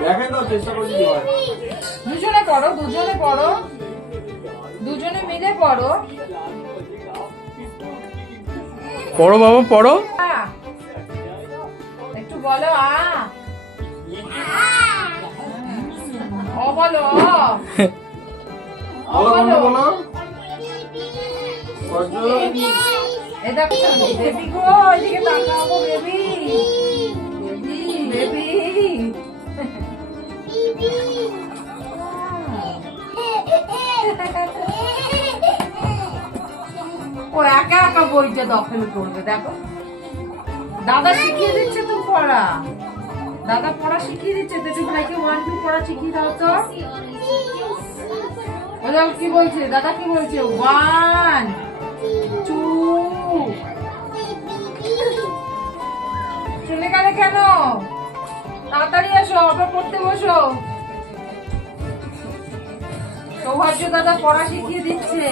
দেখেন তো চেষ্টা করছি দিবার। দুজনে পড়ো, দুজনে পড়ো, দুজনে মিলে পড়ো। পড়ো বাবা পড়ো। একটু বলো আ। ও বলো ও বলো বলো। এই দেখো বেবি গো, এদিকে তাকাও গো বেবি, বেবি ও একা একা বইটা দখল করবে। দেখো দাদা শিখিয়ে দিচ্ছে তো পড়া, দাদা পড়া শিখিয়ে দিচ্ছে তো। তুমি ভাইকে 1 2 পড়া শিখিয়ে দাও তো। ওরা কি বলছে, দাদা কি বলছে? 1 2 চলে গেলে কেন? তাড়াতাড়ি আসো, আবার পড়তে বসো। সৌভাগ্য দাদা পড়া শিখিয়ে দিচ্ছে।